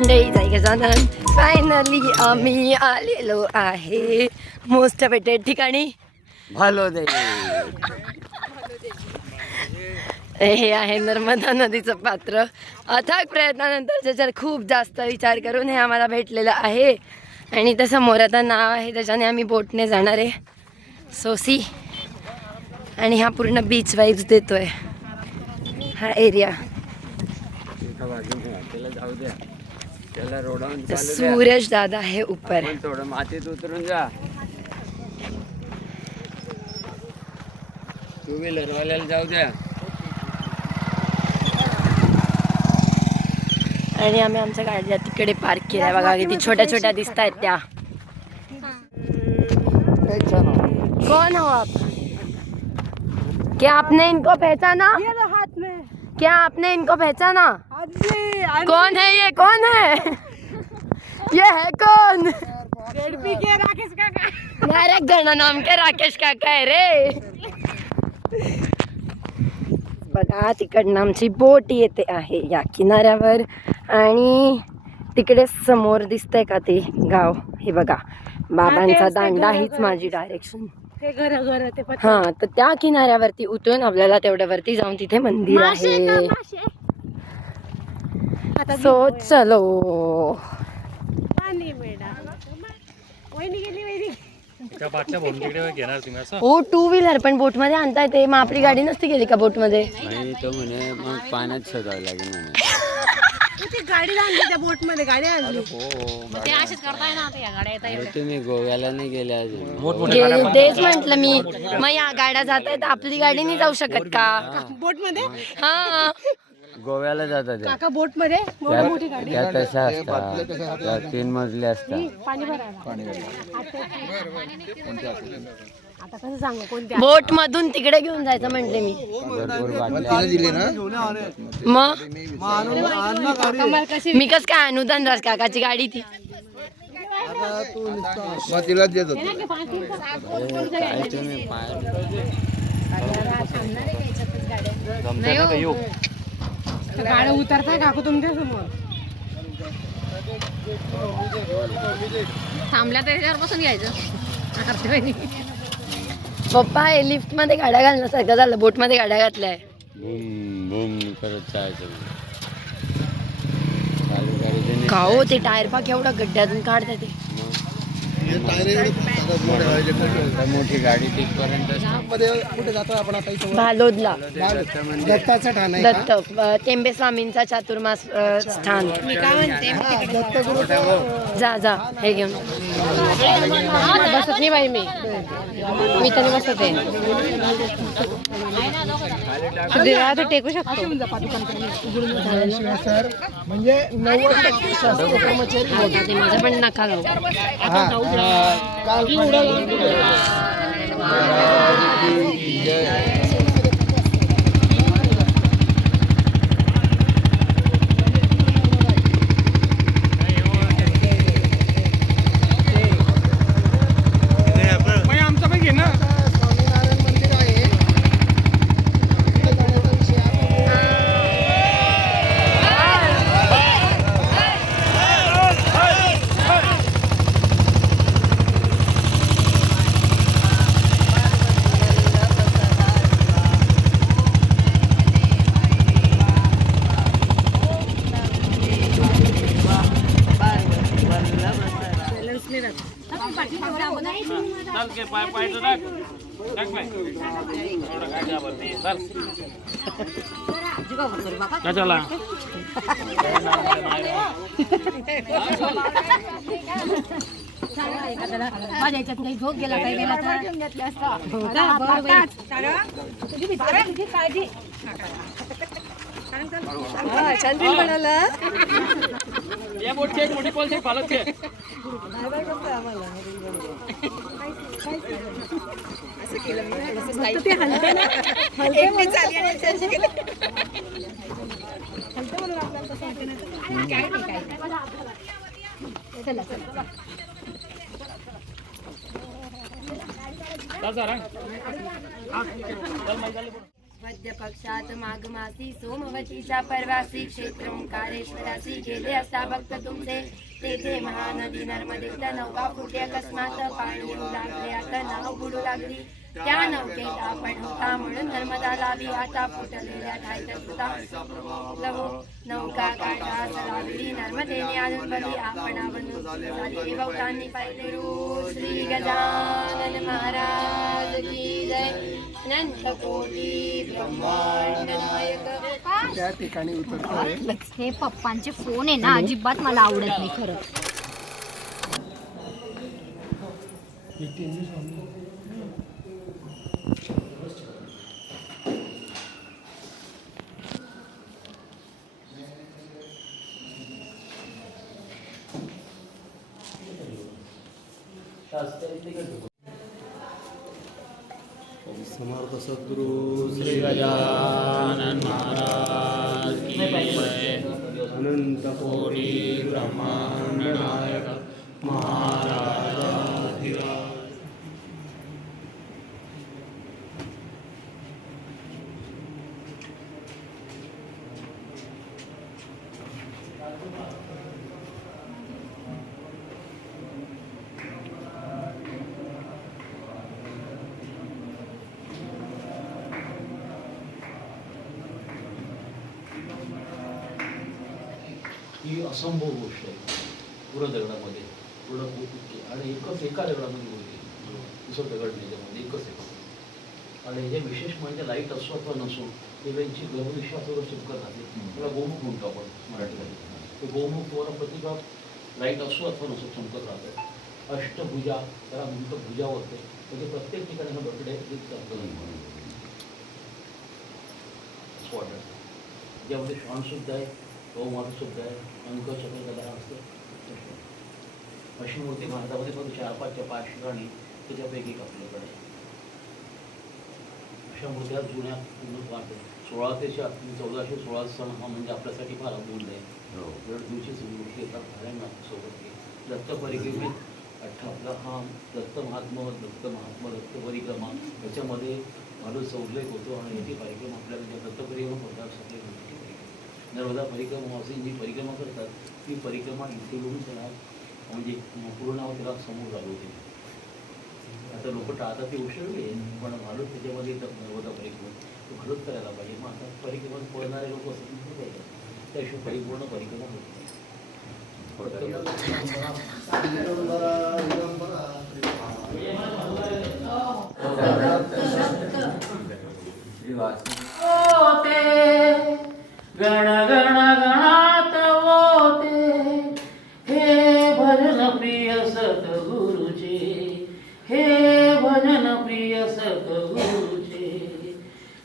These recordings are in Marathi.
मंडळी जय गजानन. फायनली आम्ही आलेलो आहे मोस्ट अवेटेड ठिकाणी भालोदे. हे आहे नर्मदा नदीचं पात्र. अथक प्रयत्नानंतर ज्याच्यावर खूप जास्त विचार करून हे आम्हाला भेटलेलं आहे. आणि त्या समोर आता नाव आहे त्याच्याने आम्ही बोटने जाणार आहे सोसी. आणि हा पूर्ण बीच वाईब्स देतोय हा एरिया. सूरज दादा है ऊपर. थोडं मातीत उतरून जा. टू व्हीलर वाल्याला जाऊ द्या. आणि आम्ही आमच्या गाड्या तिकडे पार्क केल्या बघा किती छोट्या छोट्या दिसत आहेत त्या. कौन हो आप? क्या आपने इनको पहचाना? हाथ में क्या आपने इनको पहचाना? कौन है ये? कौन है ये? है कौन? के राकेश काका. डायरेक्ट गणा नाम के राकेश काका आहे रे. बघा तिकडनं आमची बोट येते आहे या किनाऱ्यावर. आणि तिकडे समोर दिसतंय का ते गाव? हे बघा बाबांचा दांडा. हीच माझी डायरेक्शन. ते घर ते हा तर त्या किनाऱ्यावरती उतरून आपल्याला तेवढ्या वरती जाऊन तिथे मंदिर आहे. सो चलो. पाणी मॅडम वहिनी गेली वहिनी. हो टू व्हीलर पण बोट मध्ये आणता येते. मग आपली गाडी नसती गेली का बोट मध्ये? नाही तो म्हणे मग पाण्यात शोधावं लागेल म्हणे. ती गाडी आणली त्या बोट मध्ये. गाडी आणली. तुम्ही गोव्याला नाही गेले अजून? तेच म्हंटल मी. मग या गाड्या जात आहेत आपली गाडी नाही जाऊ शकत का बोट मध्ये? हा गोव्याला जातात काका बोट मध्ये मोठी गाडी. त्या तशा असतात. 3 मजले असतात. पाणी भरायला. आता कसं सांगू कोणत्या बोट मधून तिकडे घेऊन जायचं म्हंटले मी. भरपूर बाटल्या. मग कमाल कशी. मी कस काय अनुदान राज काकाची गाडी ती. काय तुम्ही गाड्या उतरताय काकू तुमच्या समोर. थांबल्या त्याच्यावर बसून घ्यायचं. पप्पा हे लिफ्ट मध्ये गाड्या घालण्यासारखं झालं. बोट मध्ये गाड्या घातल्या. बूम बूम करत जायचं. चालू करायचं का हो ते टायर पा केवढा गड्ड्यातून काढतात ते. मोठी गाडी तिथपर्यंत. कुठे जातो आपण आता इथं? भालोदला दत्ताचं ठाण आहे. दत्त टेंबे स्वामींचा चातुर्मास स्थान. मी काय म्हणते जा जा हे घेऊन. बसत नाही बाई मी तरी बसत आहे. देवाला टेकू शकतो. सर म्हणजे 90% शास्त्र कर्मचारी. ते माझं पण नका लावू. आमचं पण घे ना. स्वामीनारायण मंदिर आहे. जाण्याचा विषय माझ्या याच्यात काही झोप गेला काही गेला काळजी. वद्य पक्षात माघमासी सोमवतीच्या परवासी क्षेत्र ओंकारेश्वरासी गेले असता भक्त तुमचे तेथे महानदी नर्मदेत नौका फुटे अकस्मात पाणी येऊ लागले आता नाव बुडू लागली त्या नौकेत आपण होता म्हणून नर्मदा लावी आता फुटलेल्या ठाईत सुद्धा लहो नौका काठास लागली नर्मदेने आणून बली आपण झाली भक्तांनी पाहिले रूप श्री गजानन महाराज की जय अनंत कोटी ब्रह्मांड नायक. त्या ठिकाणी उतरतोय. हे पप्पांचे फोन आहे ना अजिबात मला आवडत नाही खरं. समर्थ सद्गुरु श्री गजानन महाराज की जय. अनंत कोटी ब्रह्मांड नायक महाराजाधिराज. ही असंभव गोष्ट आहे. पुरं दगडामध्ये पुढं आणि एका दगडामध्ये होती दुसरं दगड नाही त्यामध्ये एकच आहे. आणि हे विशेष म्हणजे लाईट असो अथवा नसो देवांची गर्भविश्वासावर चिपकत राहते. त्याला गोमुख म्हणतो आपण मराठीमध्ये. ते गोमुखवर प्रतिभा लाईट असो अथवा नसो चमकत राहतं. अष्टभुजा त्याला म्हणतो भुजा होते म्हणजे प्रत्येक ठिकाणी हा बर्थडे वाटत. ज्यामध्ये श्वानसुद्धा आहे गौमातासुद्धा आहे अंक चक्रगदा असते. अशी मूर्ती भारतामध्ये फक्त 4-5 ठिकाणी त्याच्यापैकी एक आपल्याकडे. अशा मूर्त्या जुन्या पूर्ण पाहतो 16 ते 1416 सण हा म्हणजे आपल्यासाठी फार अमूल्य आहे. दर दिवशीच मूर्ती येतात भाड्यांना सोबत दत्त परिक्रमेत आपला हा दत्त महात्मा दत्त परिक्रमा याच्यामध्ये माणूस उल्लेख होतो आणि याची परिक्रमा आपल्याला ज्या दत्त परिक्रमा होतात सगळे नर्मदा परिक्रमा असे जी परिक्रमा करतात ती परिक्रमा इथे येऊन त्याला म्हणजे पूर्ण त्याला समोर घालवते. आता लोक टाळतात ती उशिरली पण घालून त्याच्यामध्ये नर्मदा परिक्रमा घालूच करायला पाहिजे. मग आता परिक्रमा पळणारे लोक असतात त्याशिवाय परिपूर्ण परिक्रमा होत नाही. गण गण गणात होते हे भजन प्रिय सतगुरुचे. हे भजन प्रिय सतगुरुचे.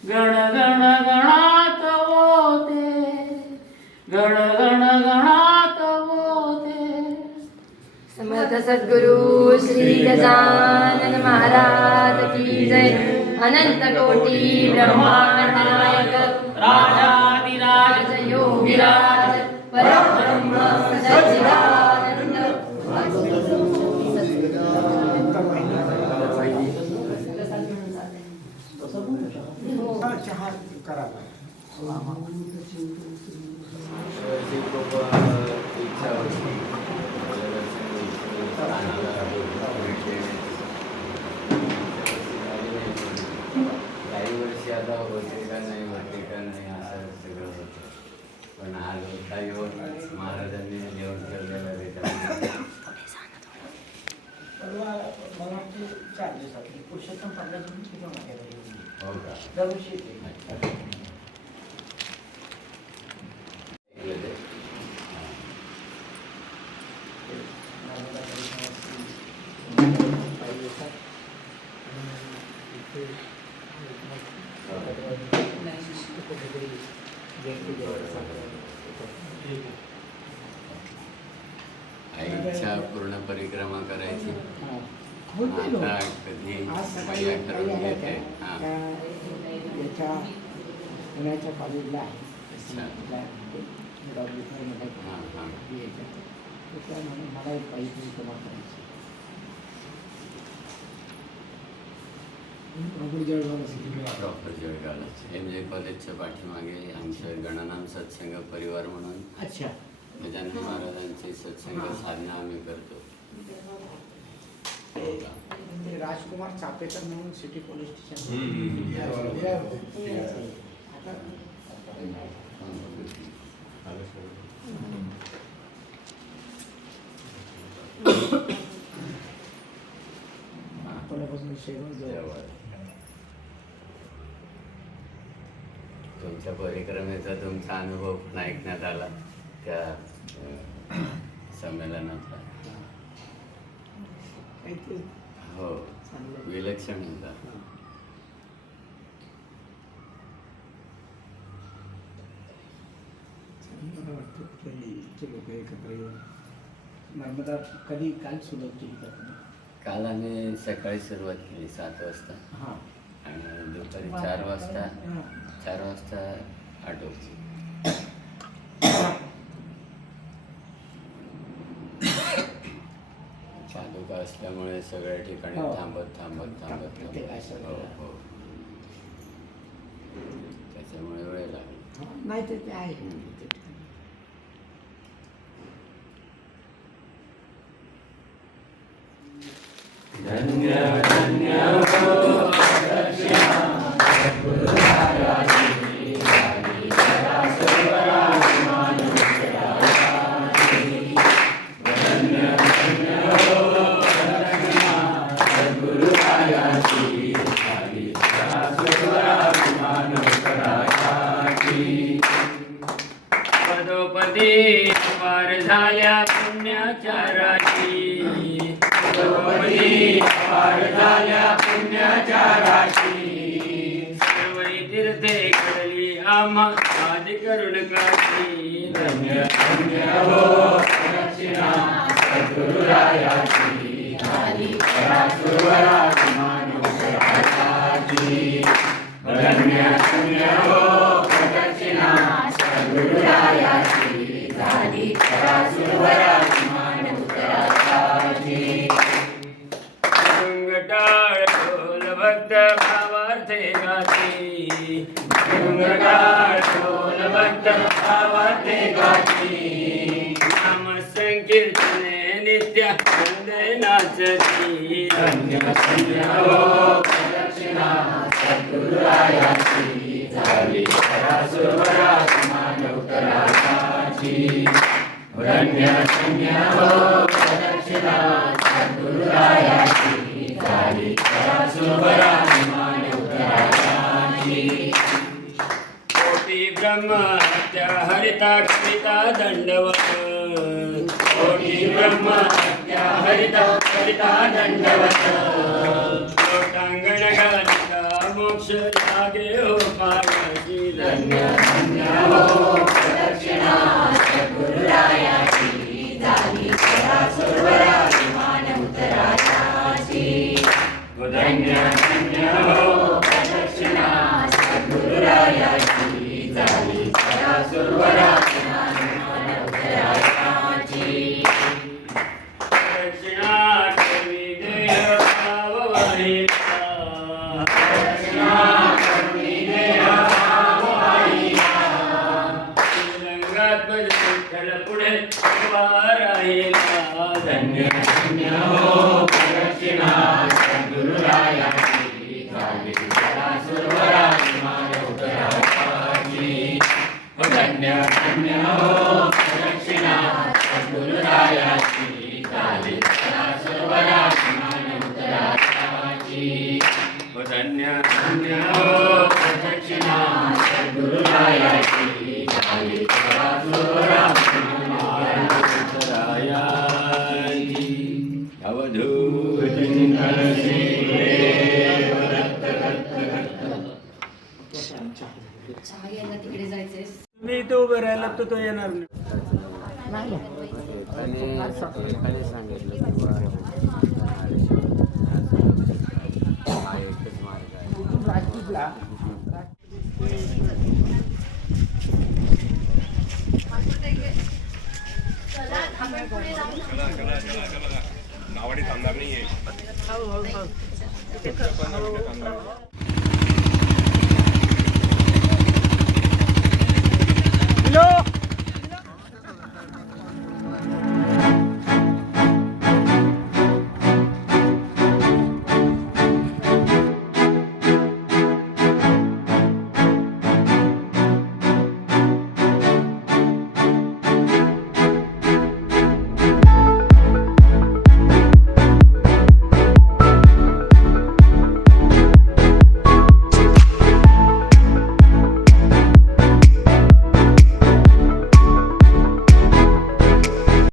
गण गण गणात होते गण गण गणात होते. समर्थ सद्गुरु श्री गजानन महाराज की जय अनंत कोटी ब्रह्मांड नायक राजाधिराज योगीराज परब्रह्म सच्चिदानंद. चहा करा. काही वर्षी आता होते का नाही असं सगळं होतं. पण आज होता योग महाराजांनी जेवण केलेलं आहे त्यामुळे मला वाटतं 4 दिवसात पुरुषोत्तम पाटलाची किती मागे हो का दरवर्षी आईच्या पूर्ण परिक्रमा करायची. आता कधी मजा करून घेते. याच्या पुण्याच्या कॉलेजला आहे. त्याच्यामुळे मला एक पाहिजे जमा करायची. प्रॉपर जळगावलाच MJ कॉलेजच्या पाठीमागे आमचं गणनाम सत्संग परिवार म्हणून अच्छा. गजानन महाराजांची सत्संग साधना आम्ही करतो. ते राजकुमार चापेकर म्हणून सिटी पोलीस स्टेशन. अकोल्यापासून शेगाव जवळ. तुमच्या परिक्रमेचा तुमचा अनुभव पण ऐकण्यात आला त्या संमेलनातला. काहीतरी हो, विलक्षण होता. मला वाटतं की इथे लोक एकत्र येऊन नर्मदा कधी काल सुरुवात केली का तुम्ही? काल आम्ही सकाळी सुरुवात केली 7 वाजता हां. आणि दुपारी 4 वाजता आटोपली. पादुका असल्यामुळे सगळ्या ठिकाणी हो. थांबत ते काय सगळं. हो. त्याच्यामुळे वेळ लागला. नाही तर ते आहे. पदोपदी पार झाल्या पुण्याच्या राशी. पदोपदी पार झाल्या पुण्याच्या राशी. सर्वई तीर्थे घडली आम्हा आदि करुण काशी. धन्य धन्य हो दक्षिणा सद्गुरुरायाची. झाली सुरवराची मानवराची. धन्य धन्य हो दक्षिणा सद्गुरुरायाची. झाली सुरवराची मानवराची. टाळ ढोल भक्त भावार्थे गाती. टाळ ढोल भक्त भावार्थे गाती. नाम संकीर्तने नित्य वंदे नाचती. धन्य धन्य हो दक्षिणा सद्गुरुरायाची. झाली सुरवराची मानवराची. धन्य धन्य हो दक्षिणा सद्गुरुरायाची. झाली सुरवराची मानवराची. कोटी ब्रह्म हत्या हरिता कविता दंडवत. कोटी ब्रह्म हत्या हरिता कविता दंडवत. लोटांगण घालिता मोक्ष लागे हो पायाची. धन्य धन्य हो दक्षिणा सद्गुरुरायाची. झाली सुरवराची मानवराची. धन्य धन्य हो दक्षिणा सद्गुरुरायाची. झाली सुरवराची मानवराची. दक्षिणा कवी देह भाव वाहिता. दक्षिणा कवी देह भाव वाहिता. श्रीरंगात्मज विठ्ठल पुढे उभा राहिला. धन्य धन्य हो दक्षिणा सद्गुरुरायाची. झाली सुरवराची मानवराची. धन्य धन्य हो दक्षिणा सद्गुरुरायाची. झाली सुरवराची मानवराची. धन्य धन्य हो दक्षिणा सद्गुरुरायाची. झाली सुरवराची मानवराची. अवधूत चिंतन श्री तिकडे जायचंय. मी तो उभं राहिला तो येणार नाही. एकाने सांगितलं की हा एकच मार्ग आहे. राजपूतला नावाडी थांबणार नाहीये. तिथे